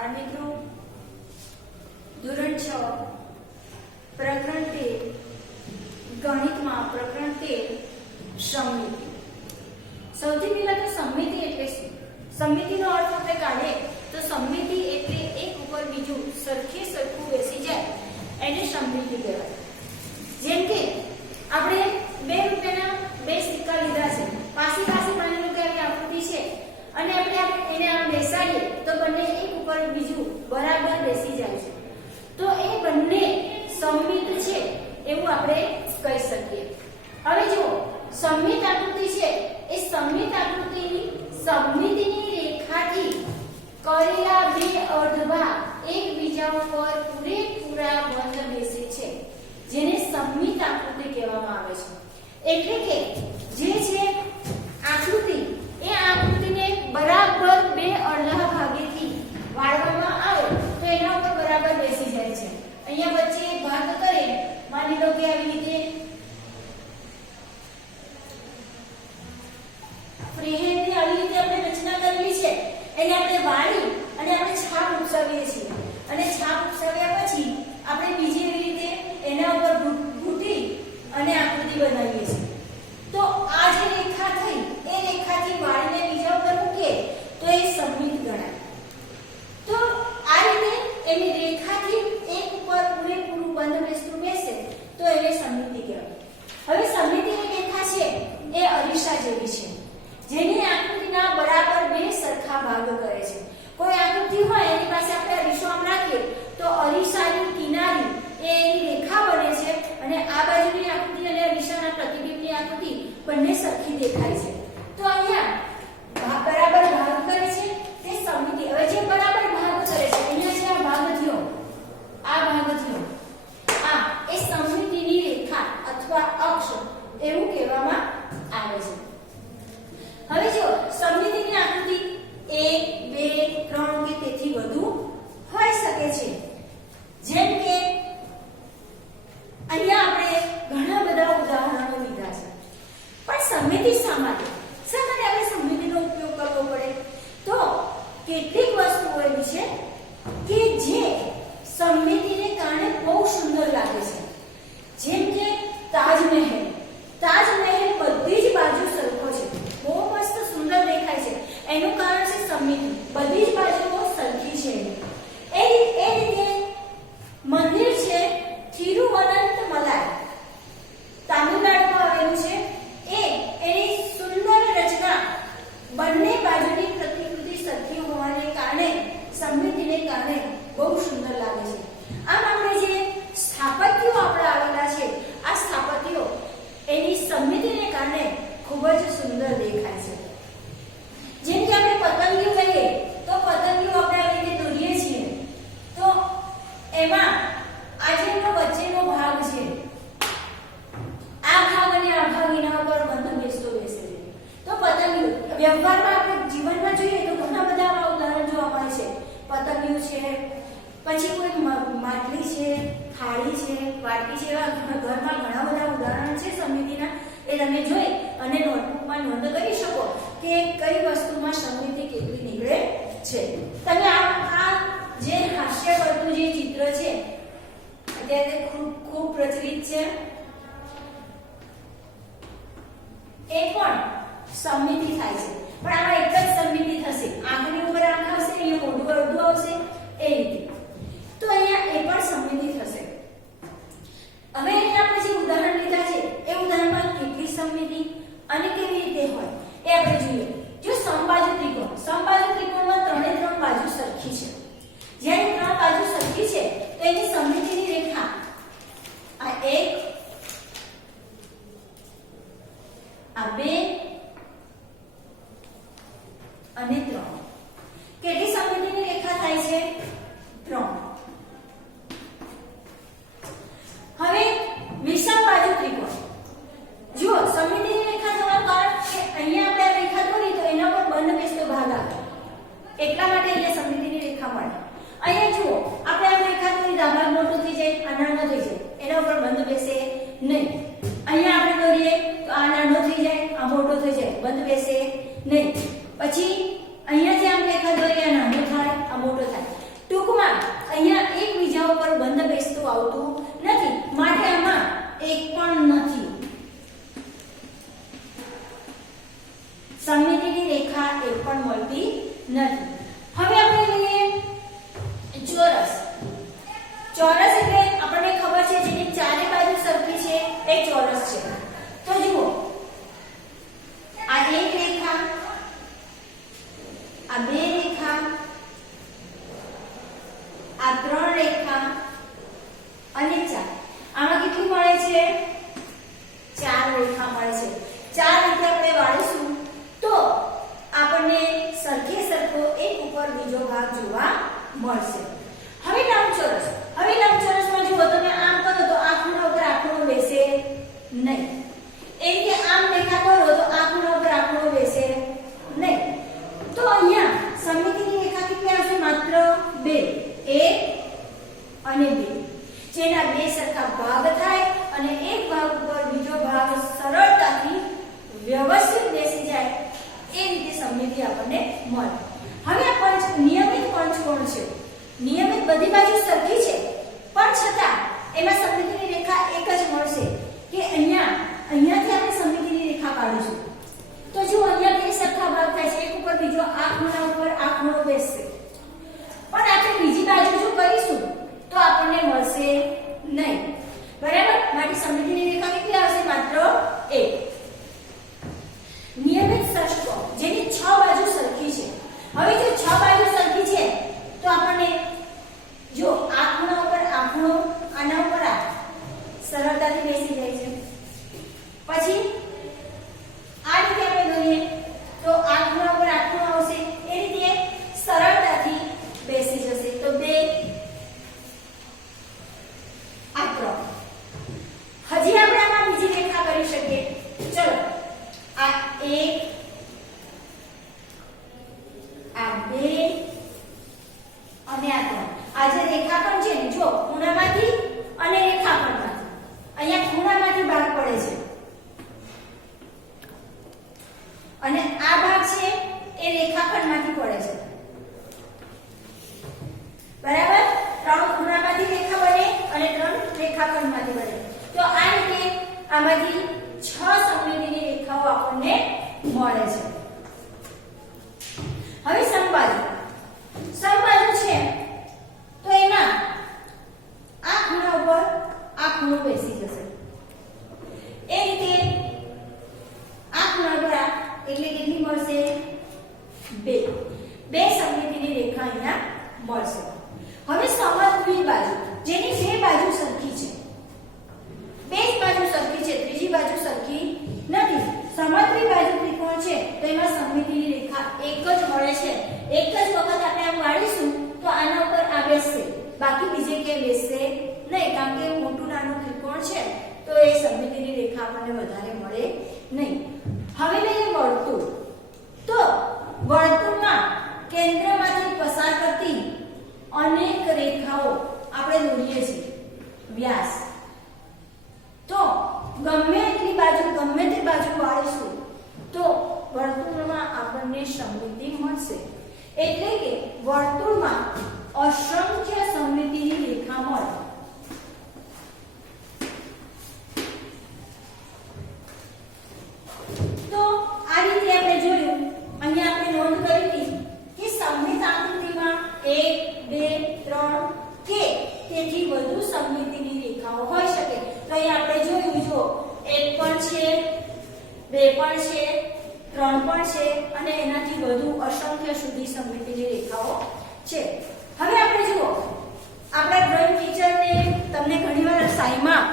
બાળમિત્રો, ધોરણ 6 પ્રકરણ 13 ગણિતમાં પ્રકરણ 13 સમમિતિ. સૌથી પહેલા તો સમમિતિ એટલે શું? સમમિતિનો અર્થ આપણે કાઢીએ તો સમમિતિ એટલે એક ઉપર બીજું સરખે સરખું બેસી જાય એને સમમિતિ કહેવાય. જેમ કે આપણે 2 રૂપિયાના 2 સિક્કા લીધા છે, પાછી પાછી માની લો કે આવી આકૃતિ છે અને આપણે એને આમ બેસાડીએ તો બંને એક ઉપર બીજું બરાબર બેસી જાય છે, તો એ બંને સમમિત છે એવું આપણે કહી શકીએ. હવે જો સમમિત આકૃતિ છે એ સમમિત આકૃતિની સમમિતિની રેખાથી કરેલા બે અર્ધભાગ એકબીજા ઉપર પૂરેપૂરા બંધ બેસે છે, જેને સમમિત આકૃતિ કહેવામાં આવે છે. એટલે કે જે છે આકૃતિ એ આકૃતિને બરાબર બે અડધા ભાગેથી વાળવામાં આવે તો એના ઉપર બરાબર બેસી જાય છે. અહીંયા વચ્ચે એક ભાગ કરે, માની લો કે આવી રીતે ફ્રીહેન્ડની આવી રીતે આપણે રચના કરેલી છે, એને આપણે વાળી અને આપણે છાપ ઉપસાવીએ છીએ અને છાપ ઉપસાવ્યા પછી આપણે બીજી એવી રીતે એના ઉપર ઘૂંટી અને આકૃતિ બનાવીએ છીએ. તો આ જે રેખા થઈ એ રેખાથી વાળીને બીજા ઉપર મૂકીએ તો એ સમમિત ગણાય. તો આ રીતે એની રેખાથી એક ઉપર પૂરેપૂરું બંધ બેસતું બેસે તો એને સમમિતિ કહેવાય. હવે સમમિતિની રેખા છે એ અરીસા જેવી છે, જેની આકૃતિના બરાબર બે સરખા ભાગ કરે છે. કોઈ આકૃતિ હોય એની પાસે આપણે અરીસો આમ રાખીએ તો અરીસાની કિનારી એ એની રેખા બને છે અને આ બાજુની આકૃતિ અને અરીસાના પ્રતિબિંબની આકૃતિ બંને સરખી દેખાય છે. તો અહીંયા બરાબર ભાગ કરે છે તે સમમિતિ. હવે જે બરાબર ભાગ કરે છે, અહીંયા જે આ ભાગ થયો આ એ સમમિતિની રેખા અથવા અક્ષ એવું કહેવામાં આવે છે. હવે જો સમમિતિની આકૃતિ 1, 2, 3 કે તેથી વધુ હોઈ શકે છે. જેમ કે અહીંયા આપણે ઘણા બધા ઉદાહરણો લીધા છે, પણ સમમિતિ શા માટે આપણે સમમિતિનો ઉપયોગ કરવો પડે? તો કેટલીક વસ્તુઓ એવી છે કે જે સમમિતિને કારણે બહુ સુંદર લાગે છે. જેમ કે તાજમહેલ બધી જ બાજુ સરખો છે, બહુ મસ્ત સુંદર દેખાય છે, એનું કારણ છે સમમિતિ. બધી જ બાજુઓ સરખી છે. એ રીતે મંદિર છે તિરુવનંતમલાઈ, તામિલનાડુમાં આવેલું છે, એની સુંદર રચના બંને બાજુની પ્રતિકૃતિ સરખી હોવાને કારણે સમમિતિને કારણે બહુ સુંદર લાગે છે. આમ આપણે જે સ્થાપત્યો આપણા આવેલા છે, આ સ્થાપત્યો એની સમમિતિને કારણે ખૂબ જ સુંદર દેખાય છે. જેમ કે આપણે પતંગિયું લઈએ તો પતંગિયું આપણે આવી રીતે દોરીએ છીએ તો એમાં આ જે વચ્ચેનો ભાગ છે, આ ભાગ અને આ ભાગ એના ઉપર બંધ બેસતો બેસે છે. તો પતંગિયું વ્યવહારમાં આપણે જીવનમાં જોઈએ તો ઘણા બધા આવા ઉદાહરણ જોવા મળે છે. પતંગિયું છે, પછી કોઈ માટલી છે, થાળી છે, વાટકી છે, એવા ઘરમાં ઘણા બધા ઉદાહરણ છે સમમિતિના. એ તમે જોઈ અને નોટબુકમાં નોંધ કરી શકો કે કઈ વસ્તુમાં સમમિતિ કેટલી નીકળે છે. તમે આ જે હાસ્ય કરતું જે ચિત્ર છે અત્યારે ખૂબ પ્રચલિત છે, એ પણ સમમિતિ થાય છે. પણ આમાં એક જ સમમિતિ થશે, આંખની ઉપર આંખ આવશે, અહીંયા મોઢું અડધું આવશે, એ રીતે. તો અહીંયા એ પણ સમમિતિ થશે. હવે અહીંયા આપણે જે ઉદાહરણ લીધા છે એ ઉદાહરણમાં કેટલી સમમિતિ અને કેવી રીતે હોય એ આપણે જોઈએ. જો સમબાજુ ત્રિકોણમાં ત્રણે ત્રણ બાજુ સરખી છે. જ્યારે ત્રણ બાજુ સરખી છે તો એની સમમિતિની રેખા આ 1, આ 2 અને 3. કેટલી સમમિતિની રેખા થાય છે? 3. હવે વિષમ બાજુ ત્રિકોણ, જુઓ સમમિતિની રેખા થવાનું કારણ કે અહીંયા આપણે આ રેખા દોરી તો એના પર બંધ બેસતો ભાગ આવે, એટલા માટે અહીંયા સમમિતિની રેખા મળે. અહીંયા જુઓ આપણે આ રેખા દોરી તો આ ભાગ મોટો થઈ જાય, આ નાનો થઈ જાય, એના ઉપર બંધ બેસે નહીં. અહીંયા આપણે દોરીએ તો આ નાનો થઈ જાય, આ મોટો થઈ જાય, બંધ બેસે નહીં. પછી અહીંયા જે આમ રેખા દોરી આ નાનો થાય, આ મોટો થાય, ચોરસ એટલે આપણને ખબર છે જેની ચારે બાજુ સરખી છે એ ચોરસ છે. તો જુઓ આ એક રેખા, આ બે રેખા, આ ત્રણ રેખા અને ચાર. આમાં કેટલી મળે છે? ચાર રેખા મળે છે. ચાર રીતે આપણે વાળીશું તો આપણને સરખે સરખો એક ઉપર બીજો ભાગ જોવા મળશે. હવે લંબચોરસ. હવે લંબચોરસમાં જુઓ તમે આમ કરો તો આ ખૂણા ઉપર આ ખૂણો બેસે નહીં. એ રીતે આમ રેખા કરો તો આ ખૂણા ઉપર આ ખૂણો બેસે નહીં. તો અહીંયા સમમિતિની રેખા કેટલી આવશે? માત્ર બે, એક અને બે. જેના બે સરખા ભાગ થાય અને એક ભાગ ઉપર બીજો ભાગ સરળતાથી વ્યવસ્થિત બેસી જાય એ રીતે સમમિતિ આપણને મળે. હવે આ નિયમિત પંચકોણ છે. નિયમિત બધી બાજુ સરખી છે પણ છતાં એમાં સમમિતિની રેખા એક જ મળશે કે અહીંયાથી આપણે સમમિતિની રેખા કાઢીશું. તો જો અહીંયા બે સરખા ભાગ થાય છે, એક ઉપર બીજો આ ખૂણા ઉપર આ ખૂણો બેસશે. પણ આપણે બીજી બાજુ જો કરીશું તો આપણને મળશે નહીં. બરાબર? માટે સમમિતિની રેખા કેટલી આવશે? માત્ર એક. નિયમિત ષટ્કોણ જેની 6 બાજુ સરખી છે. હવે જો 6 બાજુ સરખી છે તો આપણને જો આ ખૂણા ઉપર આ ખૂણો, આના ઉપર આ સરળતાથી બેસી જાય છે. પછી આ રીતે આપણે દોરીએ તો આ ખૂણા ઉપર આ ખૂણો આવશે, એ રીતે સરળતાથી બેસી જશે. તો બે, આ ત્રણ. હજી આપણે આમાં બીજી રેખા કરી શકીએ. ચલો આ એક, આ બે અને આ ત્રણ. આ જે રેખાખંડ છે જો ખૂણામાંથી અને રેખાખંડમાંથી, અહીંયા ખૂણામાંથી ભાગ પડે છે અને આ ભાગ છે એ રેખાખંડમાંથી પડે છે. બરાબર? ત્રણ ખૂણામાંથી રેખા બને અને ત્રણ રેખાખંડમાંથી બને. તો આ રીતે આમાંથી 6 સમમિતિની રેખાઓ આપણને મળે છે. હવે સમબાજુ. સમબાજુ છે તો એમાં આ ખૂણા ઉપર આ ખૂણો બેસી જશે. એ રીતે આ ખૂણા ઉપર એટલે કેટલી મળશે? બે. બે સમમિતિની રેખા અહીંયા મળશે. હવે સમદ્વિ બાજુ જેની બે બાજુ સરખી છે. બે જ બાજુ સરખી છે, ત્રીજી બાજુ સરખી નથી. સમદ્વિ બાજુ ત્રિકોણ છે તો એમાં સમમિતિની રેખા એક જ મળે છે. એક જ વખત આપણે આમ વાળીશું તો આના ઉપર આ બેસશે, બાકી બીજે કે બેસશે નહીં. કારણ કે મોટું નાનું ત્રિકોણ છે તો એ સમમિતિની રેખા આપણને વધારે મળે નહીં. હવે લઈએ વર્તુળ. તો વર્તુળમાં કેન્દ્રમાંથી પસાર થતી અનેક રેખાઓ આપણે દોરીએ છીએ. વ્યાસ તો ગમે તે બાજુ વાળીશું તો વર્તુળમાં આપણને સમમિતિ મળશે. એટલે કે વર્તુળમાં અસંખ્ય સમમિતિની રેખા મળે. તો આ રીતે આપણે જોયું. અહીંયા આપણે નોંધ કરી હતી કે સમમિત આકૃતિમાં 1, 2, 3 કે તેથી વધુ સમમિતિની રેખાઓ હોઈ શકે. તો અહીં આપણે જોયું જો 1 પણ છે, 2 પણ છે, 3 પણ છે અને એનાથી વધુ અસંખ્ય સુધી સમમિતિની રેખાઓ છે. હવે આપણે જુઓ આપણા ડ્રોઈંગ ટીચરને તમને ઘણીવાર સાઈમાં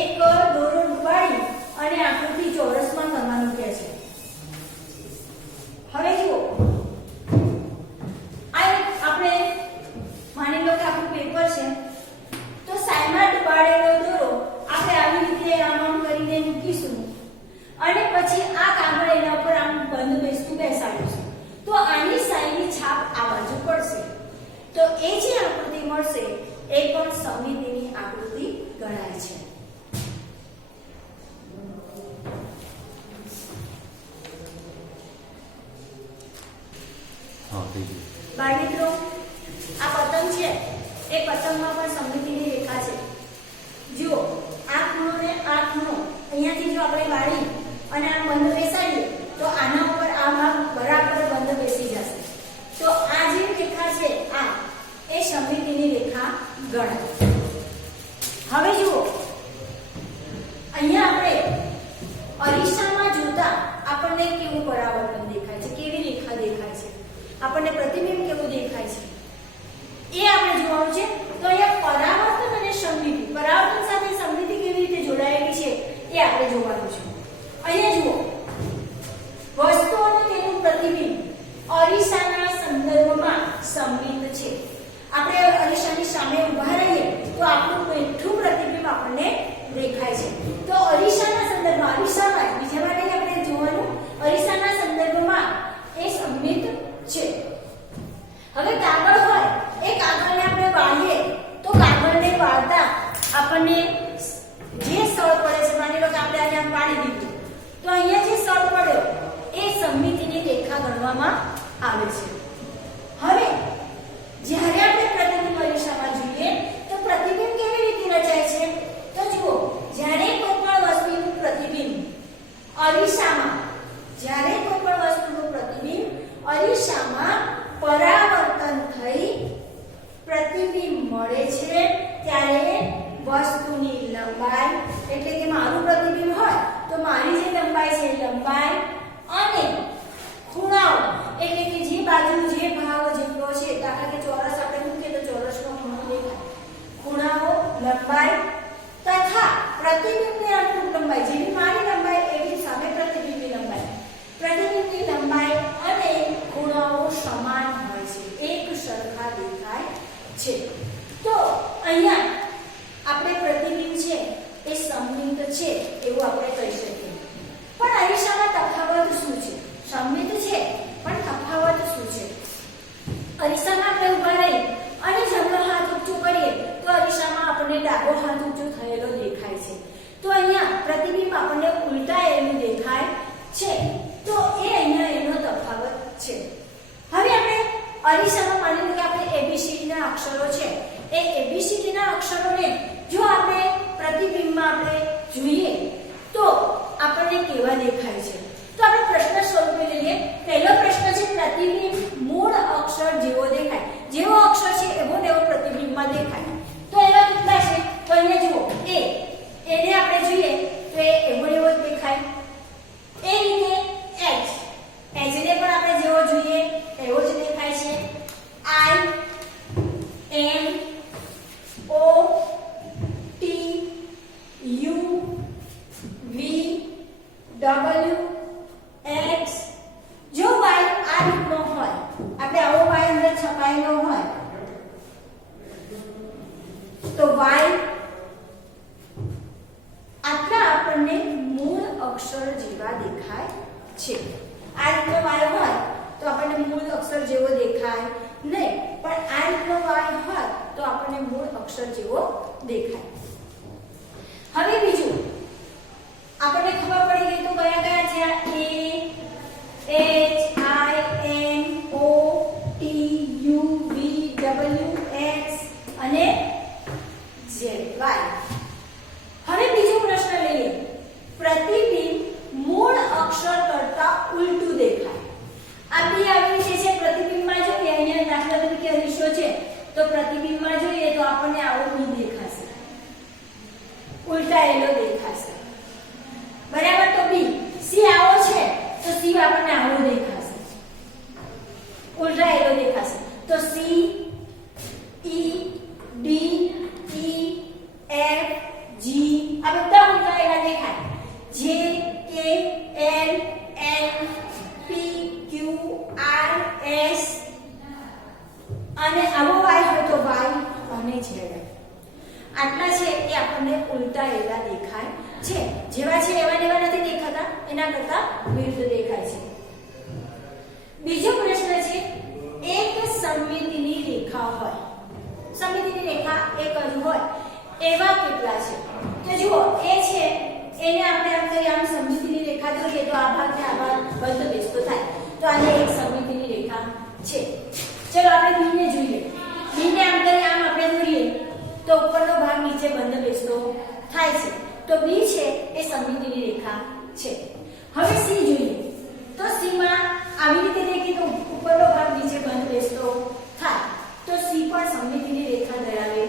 એક દોરો ડૂબાડી અને આકૃતિ ચોરસમાં કરવાનું કહે છે. હવે જુઓ આપણે માની લો કે આપણું પેપર છે તો સાઈમાં ડૂબાડેલો દોરો આપણે આવી રીતે આમ કરીને મૂકીશું અને પછી આ કાગળ એના ઉપર આમ બંધ બેસતું બેસાડીશું તો આની સાઈની છાપ આ બાજુ પડશે. તો એ જે આકૃતિ મળશે એ પણ સમમિતિની આકૃતિ ગણાય છે. બાળમિત્રો આ પતંગ છે એ પતંગમાં પણ સમમિતિની રેખા છે. જુઓ આ ખૂણો ને આ ખૂણો અહીંયાથી જો આપણે વાળી અને આ બંધ બેસાડીએ તો આના ઉપર આ ભાગ બરાબર બંધ બેસી જશે. તો આ જે રેખા છે આ એ સમમિતિની રેખા ગણાય. હવે જુઓ, અહીંયા આપણે અરીસામાં જોતા આપણને કેવું પરાવર્તન દેખાય છે, કેવી રેખા દેખાય છે, આપણને પ્રતિબિંબ કેવું દેખાય છે એ આપણે જોવાનું છે. તો અહીંયા પરાવર્તન અને સમમિતિ, પરાવર્તન સાથે સમમિતિ કેવી રીતે જોડાયેલી છે એ આપણે જોવાનું છે. અહીંયા જુઓ, વસ્તુ અને તેનું પ્રતિબિંબ અરીસાના સંદર્ભમાં સમમિત છે. આપણે અરીસાની સામે ઊભા રહીએ તો આપણું બેઠું પ્રતિબિંબ આપણને દેખાય છે. તો અરીસાના સંદર્ભમાં, અરીસામાં બીજામાં નહીં આપણે જોવાનું, અરીસાના સંદર્ભમાં એ સમમિત છે. હવે કાગળ હોય, એ કાગળને આપણે વાળીએ તો કાગળને વાળતા આપણને જે સ્થળ પડે છે, માની લો કે આપણે અહીંયા પાડી દીધું તો અહીંયા જે સ્થળ પડ્યો એ સમમિતિની રેખા ગણવામાં આવે છે. હવે જ્યારે આપણે પ્રતિબિંબ અરીસામાં જોઈએ તો પ્રતિબિંબ કેવી રીતે રચાય છે? તો જુઓ, જ્યારે કોઈ પણ વસ્તુનું પ્રતિબિંબ અરીસામાં, જ્યારે કોઈ પણ વસ્તુનું પ્રતિબિંબ અરીસામાં પરાવર્તન થઈ પ્રતિબિંબ મળે છે ત્યારે વસ્તુની લંબાઈ, એટલે કે મારું પ્રતિબિંબ હોય તો મારી જે લંબાઈ છે લંબાઈ અને ખૂણાઓ, એટલે કે જે બાજુ જે ભાગ જેટલો છે, દાખલા કે ચોરસ આપણે મૂકીએ તો ચોરસનો ખૂણો દેખાય, ખૂણાઓ, લંબાઈ તથા પ્રતિબિંબની અનુરૂપ લંબાઈ, જેવી મારી લંબાઈ એવી સામે પ્રતિબિંબની લંબાઈ, પ્રતિબિંબની લંબાઈ અને ખૂણાઓ સમાન હોય છે, એક સરખા દેખાય છે. તો અહીંયા આપણે પ્રતિબિંબ છે એ સમમિત છે એવું આપણે કહી શકીએ. પણ અરીસામાં તફાવત શું છે? સમમિત છે પણ તફાવત શું છે? અરીસામાં આપણે ઊભા રહી અને જમણો હાથ ઊંચો કરીએ તો અરીસામાં આપણને ડાબો હાથ ઊંચો થયેલો દેખાય છે. તો અહીંયા પ્રતિબિંબ આપણને ઉલટાયેલું દેખાય છે. તો એ અહીંયા એનો તફાવત છે. હવે આપણે અરીસામાં માની લો કે આપણે ABCD ના અક્ષરો છે, એ ABCD ના અક્ષરોને જો આપણે પ્રતિબિંબમાં આપણે જોઈએ તો આપણને કેવા દેખાય છે? તો આપણે પ્રશ્ન સ્વરૂપે લઈએ. પહેલો પ્રશ્ન છે, પ્રતિબિંબ મૂળ અક્ષર જેવો દેખાય, જેવો અક્ષર છે એવો ને એવો પ્રતિબિંબમાં દેખાય. તો એવા કેટલા છે? તો અહીંયા જુઓ, એને આપણે જોઈએ તો એ એવો ને એવો જ દેખાય. એ રીતે H ને પણ આપણે જેવો જોઈએ એવો જ દેખાય છે. I, M, O, T, U, V, W, X. જો y આ રીતનો હોય, આપણે આવો y અંદર છપાયેલો હોય તો y આટલા આપણને મૂળ અક્ષર જેવા દેખાય છે. આ રીતનો y હોય તો આપણને મૂળ અક્ષર જેવો દેખાય નહીં, પણ આ રીતનો y હોય તો આપણને મૂળ અક્ષર જેવો દેખાય. હવે બીજું આપણને ખબર પડી ગઈ તો કયા કયા છે? A, H, I, M, O, T, U, V, W, X અને Z, Y. હવે બીજો પ્રશ્ન લઈએ. પ્રતિબિંબ મૂળ અક્ષર કરતા ઉલટું દેખાય. આ બે આવી રીતે છે. પ્રતિબિંબમાં જોઈએ, અહીંયા દાખલા તરીકે અરીસો છે તો પ્રતિબિંબમાં જોઈએ તો આપણને આવો બી દેખાશે, ઉલટાયેલો દેખાશે. બરાબર? તો બી. સી આવો છે તો સી આપણને આવો દેખાશે, ઉલટાયેલો દેખાશે. તો સી, ઈ, ડી, ઈ, એફ, જી આ બધા ઉલટાયેલા દેખાય. જે, કે, એલ, એમ, પી, ક્યુ, આર, એસ અને આવો વાય હોય તો વાય અને ઝેડ. આટલા છે એ આપણને ઉલટાયેલા દેખાય છે. જેવા છે એવા એવા નથી દેખાતા, એના કરતા વિરુદ્ધ દેખાય છે. બીજો પ્રશ્ન છે, એક સમમિતિની રેખા હોય, સમમિતિની રેખા એક જ હોય એવા કેટલા છે? તો જુઓ, એ છે એને આપણે આમ કરી આમ સમમિતિની રેખા દોરીએ તો આ ભાગ ને આ ભાગ બંધ બેસતો થાય, તો આને એક સમમિતિની રેખા છે. ચલો આપણે બી ને જોઈએ. બી ને આમ કરી આમ આપણે દોરીએ તો ઉપરનો ભાગ નીચે બંધ બેસતો થાય છે. તો બી છે એ સમમિતિની રેખા છે. હવે સી જોઈએ તો સી માં આવી રીતે દેખીએ તો ઉપરનો ભાગ નીચે બંધ બેસતો થાય, તો સી પણ સમમિતિની રેખા ધરાવે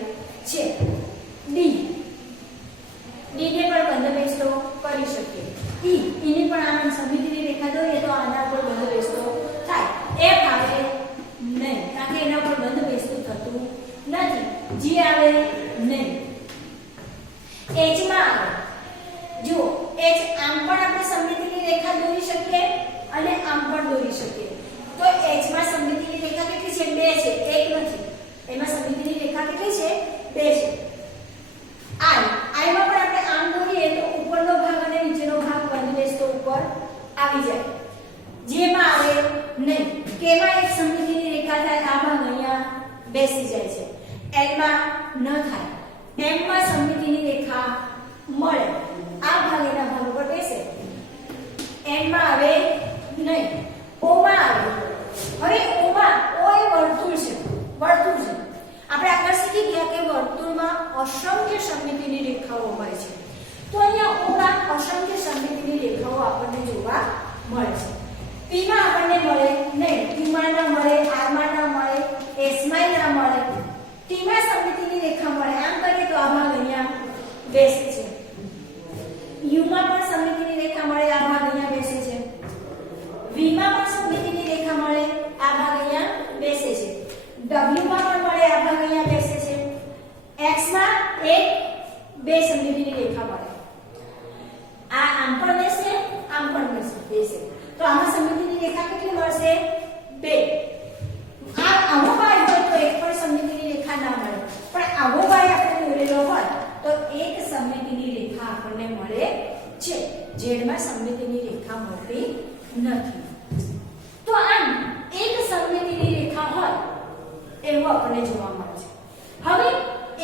બેસી જાય છે. L માં ન થાય. M માં સમમિતિની રેખા મળે. આ ભાગ એના ભાગ ઉપર બેસે. N માં આવે નહીં. O માં આવે. હવે O માં O એ વર્તુળ છે. વર્તુળ છે. આપણે આગળ શીખી ગયા કે વર્તુળમાં અસંખ્ય સમમિતિની રેખાઓ હોય છે. તો અહીંયા O માં અસંખ્ય સમમિતિની રેખાઓ આપણને જોવા મળે છે. P માં આપણને મળે નહીં. Q માં ના મળે, R માં ના મળે, S માં ના મળે. T માં સમમિતિની રેખા મળે. આમ કરીએ તો આ ભાગ અહીંયા બેસે છે. U માં પણ સમમિતિની રેખા મળે. આ ભાગ અહીંયા બેસે છે. V માં પણ સમમિતિની રેખા મળે. આ ભાગ અહીંયા બેસે છે. W માં પણ મળે. આ ભાગ અહીંયા બેસે છે. X માં બે સમમિતિની રેખા મળે. આ આમ પણ બેસે, આમ પણ બેસે. તો આમાં સમમિતિની રેખા કેટલી મળશે? 2. આ આવો બાય હોય તો એક પણ સમમિતિની રેખા ના મળે. પણ આવો બાય આપણે દોરેલો હોય તો એક સમમિતિની રેખા આપણને મળે છે. ઝેડમાં સમમિતિની રેખા મળતી નથી. તો આમ એક સમમિતિની રેખા હોય એવું આપણને જોવા મળે છે. હવે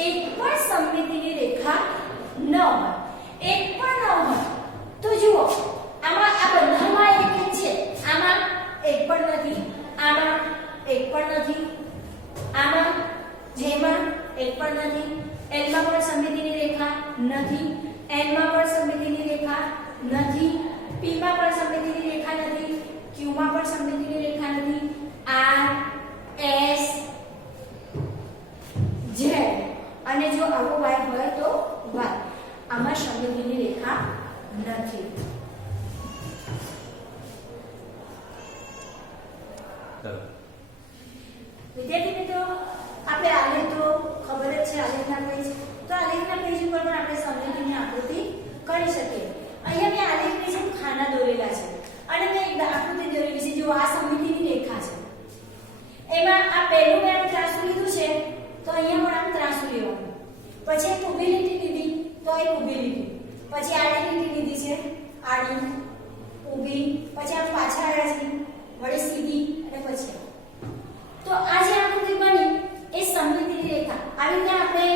એક પણ સમમિતિની રેખા ન હોય, એક પણ ન હોય તો જુઓ આમાં આ બધામાં એક છે. આમાં એક પણ નથી, આમાં એક પણ નથી, આમાં જેમાં એક પણ નથી, L માં પણ સમમિતિની રેખા નથી, N માં પણ સમમિતિની રેખા નથી, P માં પણ સમમિતિની રેખા નથી, Q માં પણ સમમિતિની રેખા નથી, R S Z અને જો આવો Y હોય તો Y. આમાં સમમિતિની રેખા નથી. વિદ્યાર્થી મિત્રો, આપણે આલેખ તો ખબર જ છે આલેખના પેજ. તો આલેખના પેજ ઉપર પણ આપણે સમમિતિની આકૃતિ કરી શકીએ. અહીંયા મેં આલેખની જેમ ખાના દોરેલા છે અને મેં એક આકૃતિ દોરેલી છે. જો આ સમમિતિની રેખા છે. એમાં આ પહેલું મેં આમ ત્રાસુ લીધું છે તો અહીંયા પણ આમ ત્રાસુ લેવાનું. પછી એક ઊભી લીટી લીધી તો એક ઊભી લીટી. પછી આડી લીટી લીધી છે, આડી, ઊભી, પછી આમ પાછા આવ્યા છે, વળી સીધી અને પછી. તો આ જે આકૃતિ બની એ સમમિતિની રેખા. આવી રીતે આપણે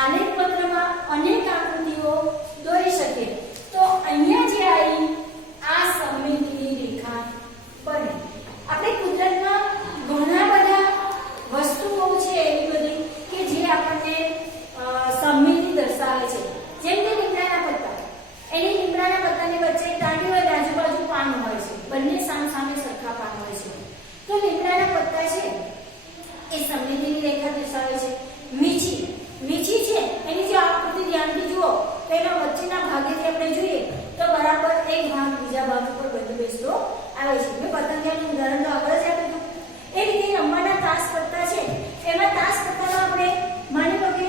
આલેખ પત્રમાં અનેક આકૃતિઓ દોરી શકીએ. તો અહીંયા જે આવી આ સમમિતિની રેખા બની. આપણે કુદરતમાં ઘણા બધા વસ્તુઓ છે એવી બધી કે જે આપણને સમમિતિ દર્શાવે છે. જેમ કે લીમડાના પત્તા. એની લીમડાના પત્તાની વચ્ચે દાંડી હોય, આજુબાજુ પાન હોય છે. બંને સામે સરખા પાન હોય છે. તો લીમડાના પત્તા છે એ સમમિતિની રેખા દર્શાવે છે. મીઠી છે એની જે આકૃતિ ધ્યાનથી જુઓ તો એના વચ્ચેના ભાગેથી આપણે જોઈએ તો બરાબર એક ભાગ બીજા ભાગ ઉપર બંધ બેસતો આવે છે. મેં પતંગિયાનું ઉદાહરણ તો આગળ જ આપ્યું હતું. એ રીતે રમવાના તાશ પત્તા છે. એમાં તાશ પત્તામાં આપણે માની લો કે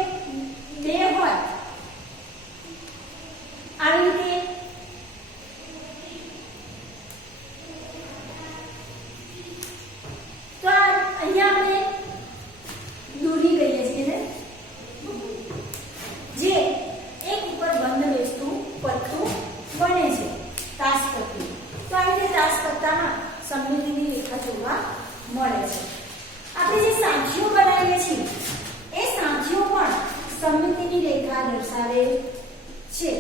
2 હોય આવી રીતે તો અહીંયા આપણે દોરી ગઈએ છીએ ને જે એક ઉપર બંધ બેસતું પત્તું બને છે, તાશ પત્તું. તો આવી રીતે તાશ પત્તામાં સમમિતિની રેખા જોવા મળે છે. આપણે જે સાંખીઓ બનાવીએ છીએ એ સાંખીઓ પણ સમમિતિની રેખા દર્શાવે છે.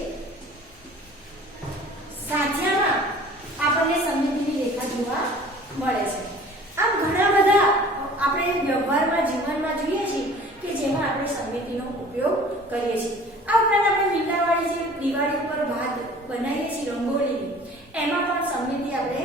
સાંખ્યામાં આપણને સમમિતિની રેખા જોવા મળે છે. આમ ઘણા બધા આપણે વ્યવહારમાં જીવનમાં જોઈએ છીએ કે જેમાં આપણે સમમિતિનો ઉપયોગ કરીએ છીએ. આ ઉપરાંત આપણે મીંડાવાળી જે દિવાળી ઉપર ભાત બનાવીએ છીએ રંગોળીની, એમાં પણ સમમિતિ આપણે